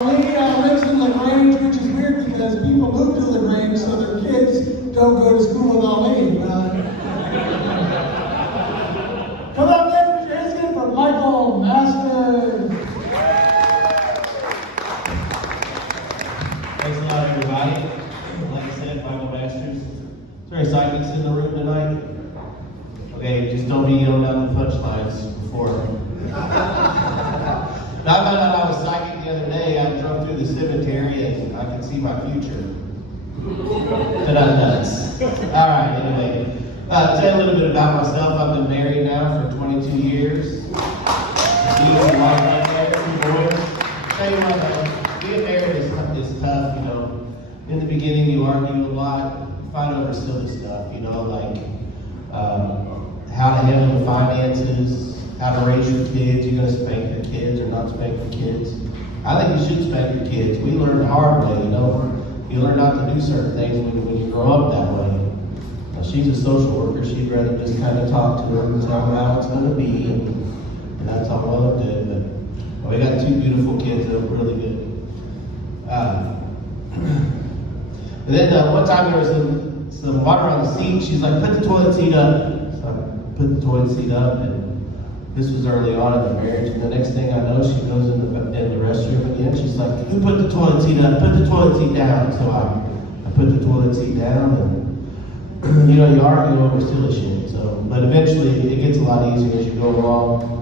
Lives in LaGrange, which is weird because people move to LaGrange so their kids don't go to school with Ali. Come on, guys, put your hands together for Michael Masters. Thanks a lot, everybody. Like I said, Michael Masters. Is there any psychics in the room tonight? Okay, just don't be yelling out the punchlines before. I found out I was psychic the other day. I drove through the cemetery and I could see my future. But I'm nuts. All right, anyway. Tell you a little bit about myself. I've been married now for 22 years. Beautiful wife right there, 2 boys. Tell you what, being married is tough, you know. In the beginning, you argue a lot, fight over silly stuff, you know, like how to handle the finances, how to raise your kids. You're going to spank your kids or not spank your kids. I think you should spank your kids. We learn the hard way, you know. You learn not to do certain things when you grow up that way. Now, she's a social worker. She'd rather just kind of talk to her and tell her how it's going to be, and that's all well and good. But we got 2 beautiful kids that are really good. And then one time there was some water on the seat. She's like, put the toilet seat up. So I put the toilet seat up, and this was early on in the marriage, and the next thing I know, she goes in the restroom again. She's like, "Who put the toilet seat up? Put the toilet seat down." So I put the toilet seat down, and you know, you argue over silly shit. So, but eventually, it gets a lot easier as you go along.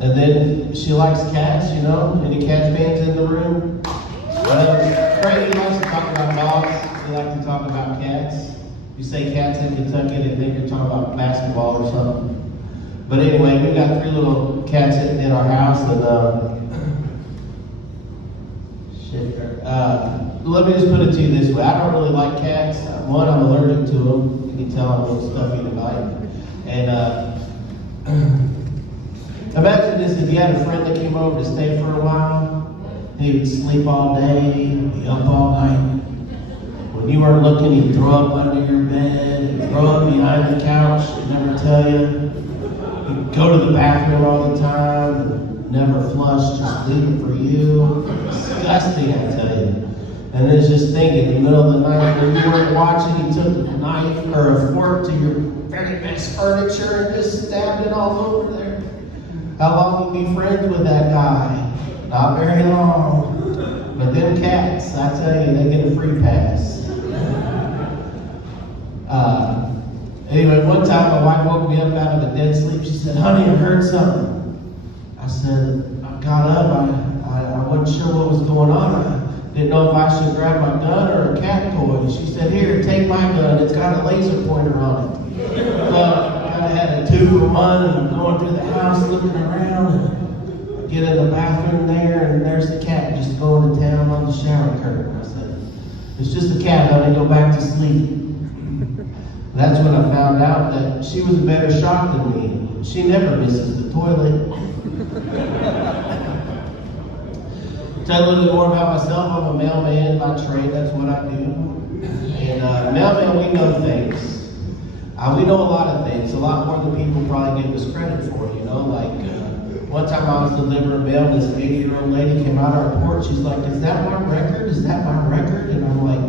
And then she likes cats. You know, any cat fans in the room? Brady likes to talk about dogs. We like to talk about cats. You say cats in Kentucky, they think you're talking about basketball or something. But anyway, we've got 3 little cats in our house, and let me just put it to you this way. I don't really like cats. One, I'm allergic to them. You can tell I'm a little stuffy tonight. And imagine this, if you had a friend that came over to stay for a while, he would sleep all day, be up all night. When you weren't looking, he'd throw up under your bed, he'd throw up behind the couch, he'd never tell you. He'd go to the bathroom all the time, and never flush, just leave it for you. Disgusting, I tell you. And then just think, in the middle of the night, when you weren't watching, he took a knife or a fork to your very best furniture and just stabbed it all over there. How long will you be friends with that guy? Not very long. But them cats, I tell you, they get a free pass. Anyway, one time my wife woke me up out of a dead sleep. She said, "Honey, I heard something." I said, I got up. I wasn't sure what was going on. I didn't know if I should grab my gun or a cat toy. She said, "Here, take my gun. It's got a laser pointer on it." Well, I had a 2-for-1, and I'm going through the house looking around, and I get in the bathroom there, and there's the cat just going to town on the shower curtain. I said, "It's just a cat, honey. Go back to sleep." That's when I found out that she was a better shot than me. She never misses the toilet. Tell you a little bit more about myself. I'm a mailman by trade. That's what I do. And mailman, we know things. We know a lot of things. A lot more than people probably give us credit for. You know, like one time I was delivering mail. This 80-year-old lady came out our porch. She's like, "Is that my record? Is that my record?" And I'm like,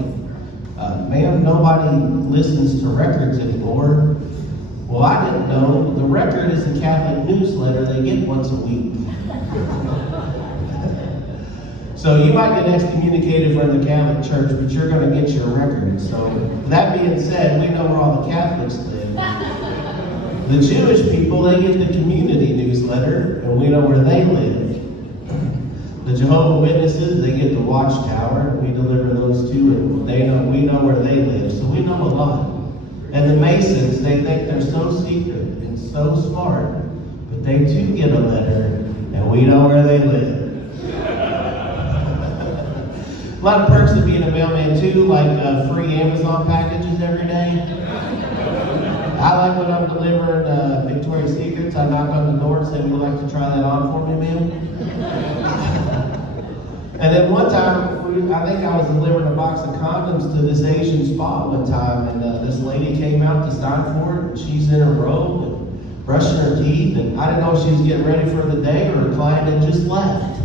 "Ma'am, nobody listens to records anymore." Well, I didn't know. The Record is a Catholic newsletter they get once a week. So you might get excommunicated from the Catholic Church, but you're going to get your record. So that being said, we know where all the Catholics live. The Jewish people, they get the community newsletter, and we know where they live. The Jehovah's Witnesses, they get the Watchtower. We deliver those too, and we know where they live. So we know a lot. And the Masons, they think they're so secret and so smart, but they too get a letter, and we know where they live. A lot of perks of being a mailman too, like free Amazon packages every day. I like when I'm delivering Victoria's Secrets, I knock on the door and say, "Would you like to try that on for me, ma'am?" And then one time, I think I was delivering a box of condoms to this Asian spa one time, and this lady came out to sign for it, and she's in her robe and brushing her teeth, and I didn't know if she was getting ready for the day or her client had just left.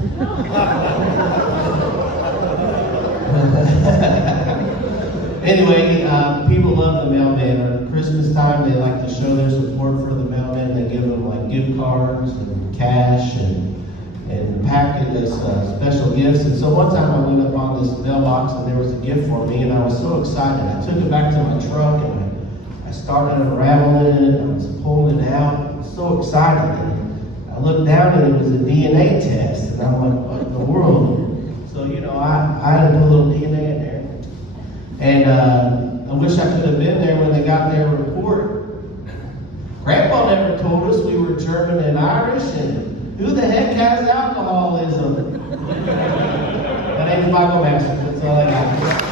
Anyway, people love the mailman. At Christmas time, they like to show their support for the mailman. They give them like gift cards and cash and pack it as special gifts. And so one time I went up on this mailbox and there was a gift for me, and I was so excited. I took it back to my truck and I started unraveling it. I was pulling it out. I was so excited. And I looked down and it was a DNA test, and I'm like, what in the world? So I had to put a little DNA in there. And I wish I could have been there when they got their report. Grandpa never told us we were German and Irish, and who the heck has alcoholism? My name's Michael Masters. That's all I got.